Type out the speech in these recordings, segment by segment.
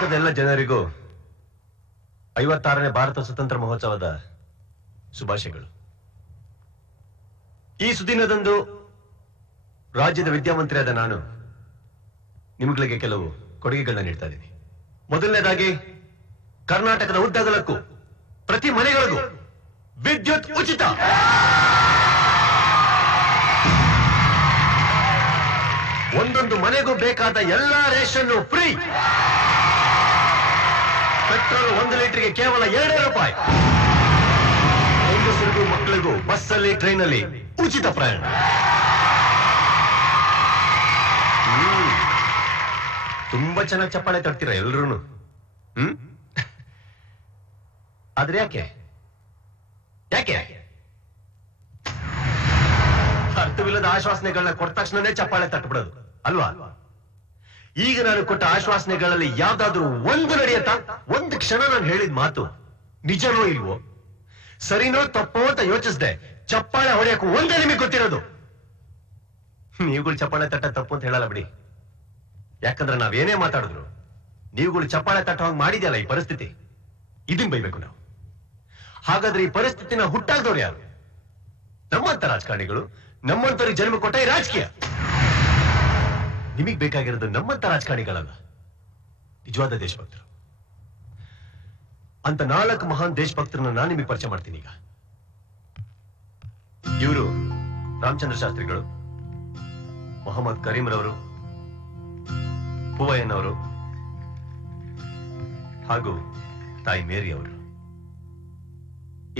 ಕರ್ನಾಟಕದ ಎಲ್ಲ ಜನರಿಗೂ 56ನೇ ಭಾರತ ಸ್ವತಂತ್ರ ಮಹೋತ್ಸವದ ಶುಭಾಶಯಗಳು. ಈ ಸುದಿನದಂದು ರಾಜ್ಯದ ವಿದ್ಯಾಮಂತ್ರಿಯಾದ ನಾನು ನಿಮ್ಗಳಿಗೆ ಕೆಲವು ಕೊಡುಗೆಗಳನ್ನ ನೀಡ್ತಾ ಇದ್ದೀನಿ. ಮೊದಲನೇದಾಗಿ ಕರ್ನಾಟಕದ ಉದ್ದಗಲಕ್ಕೂ ಪ್ರತಿ ಮನೆಗಳಿಗೂ ವಿದ್ಯುತ್ ಉಚಿತ. ಒಂದೊಂದು ಮನೆಗೂ ಬೇಕಾದ ಎಲ್ಲಾ ರೇಷನ್ ಫ್ರೀ. ಪೆಟ್ರೋಲ್ 1 ಲೀಟರ್ಗೆ ಕೇವಲ 2 ರೂಪಾಯಿ. ಹೆಂಗಸರಿಗೂ ಮಕ್ಕಳಿಗೂ ಬಸ್ಸಲ್ಲಿ ಟ್ರೈನಲ್ಲಿ ಉಚಿತ ಪ್ರಯಾಣ. ತುಂಬಾ ಚೆನ್ನಾಗಿ ಚಪ್ಪಾಳೆ ತಟ್ತೀರಾ ಎಲ್ರೂ. ಆದ್ರೆ ಯಾಕೆ ಯಾಕೆ ಅರ್ಥವಿಲ್ಲದ ಆಶ್ವಾಸನೆಗಳನ್ನ ಕೊಟ್ಟ ತಕ್ಷಣನೇ ಚಪ್ಪಾಳೆ ತಟ್ಟಬಿಡೋದು ಅಲ್ವಾ? ಈಗ ನಾನು ಕೊಟ್ಟ ಆಶ್ವಾಸನೆಗಳಲ್ಲಿ ಯಾವ್ದಾದ್ರೂ ಒಂದು ನಡೆಯತ್ತಾ? ಒಂದು ಕ್ಷಣ ನಾನು ಹೇಳಿದ ಮಾತು ನಿಜನೋ ಇಲ್ವೋ, ಸರಿನೋ ತಪ್ಪೋ ಅಂತ ಯೋಚಿಸ್ದೆ ಚಪ್ಪಾಳೆ ಹೊಡೆಯಕ್ಕೂ ಒಂದೇ ನಿಮಗೆ ಗೊತ್ತಿರೋದು. ನೀವುಗಳು ಚಪ್ಪಾಳೆ ತಟ್ಟ ತಪ್ಪು ಅಂತ ಹೇಳಲ್ಲ ಬಿಡಿ. ಯಾಕಂದ್ರೆ ನಾವೇನೇ ಮಾತಾಡಿದ್ರು ನೀವುಗಳು ಚಪ್ಪಾಳೆ ತಟ್ಟ ಹೋಗಿ ಮಾಡಿದ್ಯಲ್ಲ ಈ ಪರಿಸ್ಥಿತಿ, ಇದನ್ ಬೈಬೇಕು ನಾವು. ಹಾಗಾದ್ರೆ ಈ ಪರಿಸ್ಥಿತಿನ ಹುಟ್ಟಾಕ್ದವ್ರು ಯಾರು? ನಮ್ಮಂತ ರಾಜಕಾರಣಿಗಳು, ನಮ್ಮಂತವ್ರಿಗೆ ಜನ್ಮ ಕೊಟ್ಟ ಈ ರಾಜಕೀಯ. ನಿಮಗ್ ಬೇಕಾಗಿರೋದು ನಮ್ಮಂತ ರಾಜಕಾರಣಿಗಳಲ್ಲ, ನಿಜವಾದ ದೇಶಭಕ್ತರು. ಅಂತ 4 ಮಹಾನ್ ದೇಶಭಕ್ತರನ್ನ ನಾನು ನಿಮಗೆ ಪರಿಚಯ ಮಾಡ್ತೀನಿ. ಈಗ ಇವರು ರಾಮಚಂದ್ರ ಶಾಸ್ತ್ರಿಗಳು, ಮೊಹಮ್ಮದ್ ಕರೀಂರವರು, ಪೂವಯ್ಯನವರು ಹಾಗೂ ತಾಯಿ ಮೇರಿ ಅವರು.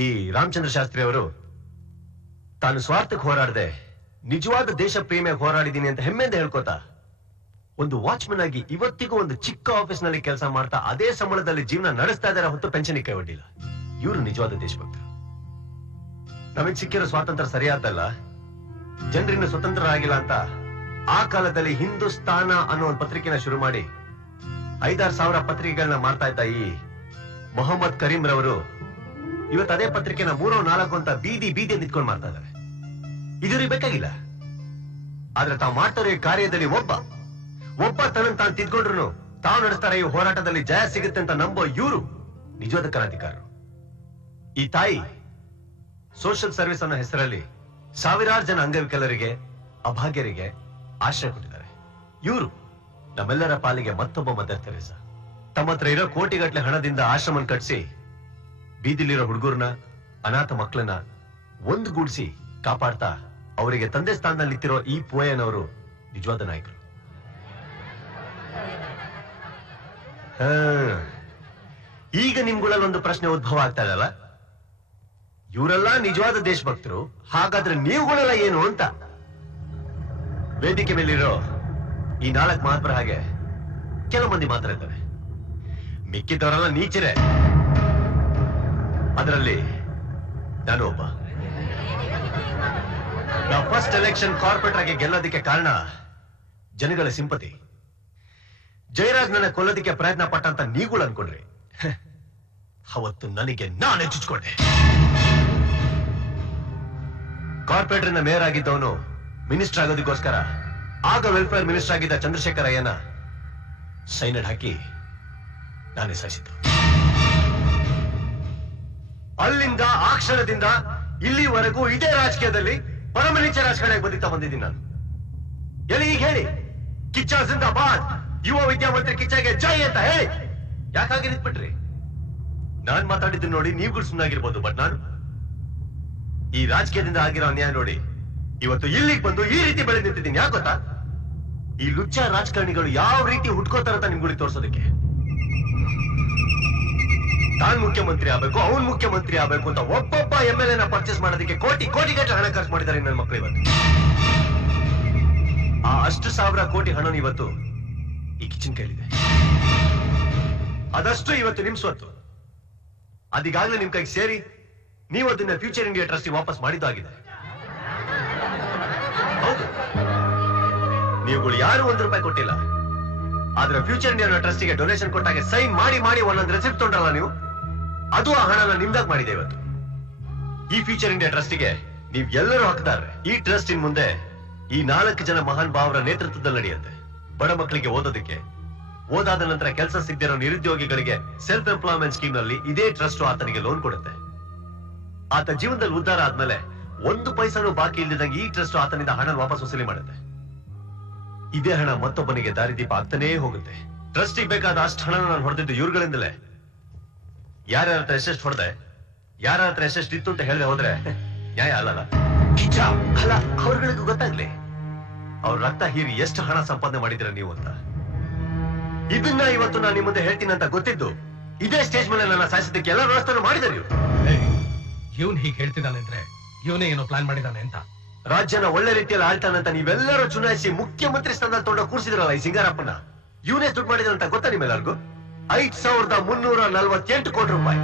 ಈ ರಾಮಚಂದ್ರ ಶಾಸ್ತ್ರಿ ಅವರು ತಾನು ಸ್ವಾರ್ಥಕ್ಕೆ ಹೋರಾಡದೆ ನಿಜವಾದ ದೇಶ ಪ್ರೇಮಿಯಾಗಿ ಹೋರಾಡಿದ್ದೀನಿ ಅಂತ ಹೆಮ್ಮೆಯಿಂದ ಹೇಳ್ಕೋತಾ ಒಂದು ವಾಚ್ಮನ್ ಆಗಿ ಇವತ್ತಿಗೂ ಒಂದು ಚಿಕ್ಕ ಆಫೀಸ್ ನಲ್ಲಿ ಕೆಲಸ ಮಾಡ್ತಾ ಅದೇ ಸಂಬಳದಲ್ಲಿ ಜೀವನ ನಡೆಸ್ತಾ ಇದ್ದಾರೆ ಹೊತ್ತು ಪೆನ್ಷನ್ ಕೈ ಒಡ್ಡಿಲ್ಲ. ಇವರು ನಿಜವಾದ ದೇಶಭಕ್ತರು. ನಮಗೆ ಸಿಕ್ಕಿರೋ ಸ್ವಾತಂತ್ರ್ಯ ಸರಿಯಾದಲ್ಲ, ಜನರಿನ್ನು ಸ್ವತಂತ್ರರಾಗಿಲ್ಲ ಅಂತ ಆ ಕಾಲದಲ್ಲಿ ಹಿಂದೂಸ್ತಾನ ಅನ್ನೋ ಒಂದು ಪತ್ರಿಕೆನ ಶುರು ಮಾಡಿ 5-6 ಸಾವಿರ ಪತ್ರಿಕೆಗಳನ್ನ ಮಾಡ್ತಾ ಇದ್ದ ಈ ಮೊಹಮ್ಮದ್ ಕರೀಂರವರು ಇವತ್ತು ಅದೇ ಪತ್ರಿಕೆನ 3-4 ಅಂತ ಬೀದಿ ನಿಂತ್ಕೊಂಡು ಮಾಡ್ತಾ ಇದ್ದಾರೆ. ಇದುವರಿಗೆ ಬೇಕಾಗಿಲ್ಲ. ಆದ್ರೆ ತಾವು ಮಾಡ್ತಾರೆ ಈ ಕಾರ್ಯದಲ್ಲಿ ಒಬ್ಬ ತನ್ನ ತಾನು ತಿದ್ಕೊಂಡ್ರು ತಾವು ನಡೆಸ್ತಾರೆ ಈ ಹೋರಾಟದಲ್ಲಿ ಜಯ ಸಿಗುತ್ತೆ ಅಂತ ನಂಬೋ ಇವರು ನಿಜವಾದ ಕ್ರಾಂತಿಕಾರರು. ಈ ತಾಯಿ ಸೋಷಿಯಲ್ ಸರ್ವಿಸ್ ಅನ್ನೋ ಹೆಸರಲ್ಲಿ ಸಾವಿರಾರು ಜನ ಅಂಗವಿಕಲರಿಗೆ, ಅಭಾಗ್ಯರಿಗೆ ಆಶ್ರಯ ಕೊಟ್ಟಿದ್ದಾರೆ. ಇವರು ನಮ್ಮೆಲ್ಲರ ಪಾಲಿಗೆ ಮತ್ತೊಬ್ಬ ಮದರ್ ತೆರೇಸಾ. ತಮ್ಮ ಹತ್ರ ಇರೋ ಕೋಟಿಗಟ್ಟಲೆ ಹಣದಿಂದ ಆಶ್ರಮ ಕಟ್ಟಿಸಿ ಬೀದಿಲಿರೋ ಹುಡುಗರನ್ನ, ಅನಾಥ ಮಕ್ಕಳನ್ನ ಒಂದುಗೂಡಿಸಿ ಕಾಪಾಡ್ತಾ ಅವರಿಗೆ ತಂದೆ ಸ್ಥಾನದಲ್ಲಿ ನಿಂತಿರೋ ಈ ಪೂವಯ್ಯನವರು ನಿಜವಾದ ನಾಯಕರು. ಈಗ ನಿಮ್ಗಳಲ್ಲಿ ಒಂದು ಪ್ರಶ್ನೆ ಉದ್ಭವ ಆಗ್ತಾ ಇದಲ್ಲ, ಇವರೆಲ್ಲ ನಿಜವಾದ ದೇಶಭಕ್ತರು, ಹಾಗಾದ್ರೆ ನೀವುಗಳೆಲ್ಲ ಏನು ಅಂತ. ವೇದಿಕೆ ಮೇಲಿರೋ ಈ 4 ಮಹಾತ್ಮರ ಹಾಗೆ ಕೆಲವು ಮಂದಿ ಮಾತ್ರ ಇದ್ದಾರೆ, ಮಿಕ್ಕಿದವರೆಲ್ಲ ನೀಚರೇ. ಅದರಲ್ಲಿ ನಾನು ಒಬ್ಬ. ನಾವು ಫಸ್ಟ್ ಎಲೆಕ್ಷನ್ ಕಾರ್ಪೊರೇಟರ್ ಆಗಿ ಗೆಲ್ಲೋದಕ್ಕೆ ಕಾರಣ ಜನಗಳ ಸಿಂಪತಿ. ಜಯರಾಜ್ ನನ್ನ ಕೊಲ್ಲೋದಕ್ಕೆ ಪ್ರಯತ್ನ ಪಟ್ಟಂತ ನೀವುಗಳು ಅನ್ಕೊಂಡ್ರಿ. ಅವತ್ತು ನನಗೆ ನಾನೇ ಚುಚ್ಕೊಂಡೆ. ಕಾರ್ಪೊರೇಟರ್ ಮೇಯರ್ ಆಗಿದ್ದವನು ಮಿನಿಸ್ಟರ್ ಆಗೋದಕ್ಕೋಸ್ಕರ ಆಗ ವೆಲ್ಫೇರ್ ಮಿನಿಸ್ಟರ್ ಆಗಿದ್ದ ಚಂದ್ರಶೇಖರ್ ಅಯ್ಯನ ಸೈನಡ್ ಹಾಕಿ ನಾನೇ ಸಾಯಿಸಿದ್ದು. ಅಲ್ಲಿಂದ ಆ ಕ್ಷಣದಿಂದ ಇಲ್ಲಿವರೆಗೂ ಇದೇ ರಾಜಕೀಯದಲ್ಲಿ ಪರಮನೀಚ ರಾಜಕಾರಣಿಯಾಗಿ ಬದುಕ್ತಾ ಬಂದಿದ್ದೀನಿ ನಾನು. ಎಲ್ಲಿ ಈಗ ಹೇಳಿ, ಕಿಚ್ಚ ಜಿಂದಾಬಾದ್, ಯುವ ವಿದ್ಯಾಮಂತ್ರಿ ಕಿಚ್ಚಗೆ ಜೈ ಅಂತ ಹೇಳಿ ಯಾಕಾಗಿ ನಿಂತ್ಬಿಟ್ರಿ? ನಾನ್ ಮಾತಾಡಿದ್ದು ನೋಡಿ ನೀವುಗಳು ಸುಮ್ಮನಾಗಿರ್ಬೋದು, ಬಟ್ ನಾನು ಈ ರಾಜಕೀಯದಿಂದ ಆಗಿರೋ ಅನ್ಯಾಯ ನೋಡಿ ಇವತ್ತು ಇಲ್ಲಿಗೆ ಬಂದು ಈ ರೀತಿ ಬೆಳೆದು ನಿಂತಿದ್ದೀನಿ. ಯಾಕೆ ಗೊತ್ತಾ? ಈ ಲುಚ್ಚ ರಾಜಕಾರಣಿಗಳು ಯಾವ ರೀತಿ ಹುಟ್ಕೋತಾರಂತ ನಿಮ್ಗಳಿಗೆ ತೋರ್ಸೋದಕ್ಕೆ. ತಾನು ಮುಖ್ಯಮಂತ್ರಿ ಆಗ್ಬೇಕು, ಅವನ್ ಮುಖ್ಯಮಂತ್ರಿ ಆಗ್ಬೇಕು ಅಂತ ಒಬ್ಬೊಬ್ಬ MLA ನ ಪರ್ಚೇಸ್ ಮಾಡೋದಕ್ಕೆ ಕೋಟಿಗಟ್ಟಲೆ ಹಣ ಖರ್ಚು ಮಾಡಿದ್ದಾರೆ ನನ್ನ ಮಕ್ಕಳು. ಇವತ್ತು ಆ ಅಷ್ಟು ಸಾವಿರ ಕೋಟಿ ಹಣ ಇವತ್ತು ಈ ಕಿಚನ್ ಕೈಲಿದೆ. ಅದಷ್ಟು ಇವತ್ತು ನಿಮ್ ಸ್ವತ್ತು. ಅದೀಗಾಗಲೇ ನಿಮ್ ಕೈಗೆ ಸೇರಿ ನೀವು ಅದನ್ನ ಫ್ಯೂಚರ್ ಇಂಡಿಯಾ ಟ್ರಸ್ಟ್ ವಾಪಸ್ ಮಾಡಿದ್ದಾಗಿದೆ. ಹೌದು, ನೀವುಗಳು ಯಾರು 1 ರೂಪಾಯಿ ಕೊಟ್ಟಿಲ್ಲ. ಆದ್ರೆ ಫ್ಯೂಚರ್ ಇಂಡಿಯಾ ಟ್ರಸ್ಟಿಗೆ ಡೊನೇಷನ್ ಕೊಟ್ಟಾಗ ಸೈನ್ ಮಾಡಿ ಒಂದೊಂದು ರೆಸಿಪ್ಟ್ ತೊಗೊಂಡ್ರಲ್ಲ ನೀವು, ಅದು ಆ ಹಣನ ನಿಮ್ದಾಗ ಮಾಡಿದೆ. ಇವತ್ತು ಈ ಫ್ಯೂಚರ್ ಇಂಡಿಯಾ ಟ್ರಸ್ಟಿಗೆ ನೀವ್ ಎಲ್ಲರೂ ಹಾಕ್ತಾರೆ. ಈ ಟ್ರಸ್ಟ್ ಇನ್ ಮುಂದೆ ಈ 4 ಜನ ಮಹಾನ್ ಭಾವರ ನೇತೃತ್ವದಲ್ಲಿ ನಡೆಯುತ್ತೆ. ಬಡ ಮಕ್ಕಳಿಗೆ ಓದೋದಕ್ಕೆ ಓದಾದ ನಂತರ ಕೆಲಸ ಸಿಗದಿರೋ ನಿರುದ್ಯೋಗಿಗಳಿಗೆ ಸೆಲ್ಫ್ ಎಂಪ್ಲಾಯ್ಮೆಂಟ್ ಸ್ಕೀಮ್ ನಲ್ಲಿ ಇದೇ ಟ್ರಸ್ಟ್ ಆತನಿಗೆ ಲೋನ್ ಕೊಡುತ್ತೆ. ಆತ ಜೀವನದಲ್ಲಿ ಉದ್ಧಾರ ಆದ್ಮೇಲೆ 1 ಪೈಸಾನು ಬಾಕಿ ಇಲ್ಲದಂಗೆ ಈ ಟ್ರಸ್ಟ್ ಆತನಿಂದ ಹಣ ವಾಪಸ್ ವಸೂಲಿ ಮಾಡುತ್ತೆ. ಇದೇ ಹಣ ಮತ್ತೊಬ್ಬನಿಗೆ ದಾರಿದೀಪ ಆಗ್ತಾನೇ ಹೋಗುತ್ತೆ. ಟ್ರಸ್ಟಿಗೆ ಬೇಕಾದ ಅಷ್ಟು ಹಣ ನಾನು ಹೊಡೆದಿದ್ದು ಇವ್ರುಗಳಿಂದಲೇ. ಯಾರ್ಯಾರ ಹತ್ರ ಎಷ್ಟೆಷ್ಟು ಹೊಡೆದೆ, ಯಾರ ಹತ್ರ ಎಷ್ಟೆಷ್ಟು ಇತ್ತು ಅಂತ ಹೇಳಿದೆ ಹೋದ್ರೆ ನ್ಯಾಯ ಅಲ್ಲಲ್ಲ. ಅಲ್ಲ, ಅವ್ರಗಳಿಗೂ ಗೊತ್ತಾಗ್ಲಿ ಅವ್ರ ರಕ್ತ ಹೀರಿ ಎಷ್ಟು ಹಣ ಸಂಪಾದನೆ ಮಾಡಿದಿರ ನೀವು ಅಂತ. ಇದನ್ನ ಇವತ್ತು ನಾನು ನಿಮ್ಮ ಮುಂದೆ ಹೇಳ್ತೀನಿ ಅಂತ ಗೊತ್ತಿದ್ದು ಇದೇ ಸ್ಟೇಜ್ ಮೇಲೆ ನನ್ನ ಸಾಯಿಸೋದಕ್ಕೆ ಎಲ್ಲ ವ್ಯವಸ್ಥೆ ಮಾಡಿದ್ದಾರೆ ಇವ್ರು. ಇವನ್ ಹೀಗೆ ಹೇಳ್ತಿದ್ದಾನೆ ಅಂದ್ರೆ ಇವನೇ ಏನೋ ಪ್ಲಾನ್ ಮಾಡಿದಾನೆ ಅಂತ. ರಾಜ್ಯನ ಒಳ್ಳೆ ರೀತಿಯಲ್ಲಿ ಆಳ್ತಾನಂತ ನೀವೆಲ್ಲರೂ ಚುನಾಯಿಸಿ ಮುಖ್ಯಮಂತ್ರಿ ಸ್ಥಾನದಲ್ಲಿ ತೊಗೊಂಡು ಕೂರಿಸಿದ್ರಲ್ಲ ಈ ಸಿಂಗಾರಪ್ಪನ. ಇವನೇ ದುಡ್ಡು ಮಾಡಿದಂತ ಗೊತ್ತಾ ನಿಮ್ಮೆಲ್ಲರಿಗೂ? 5348 ಕೋಟಿ ರೂಪಾಯಿ.